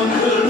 yandım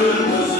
kırmızı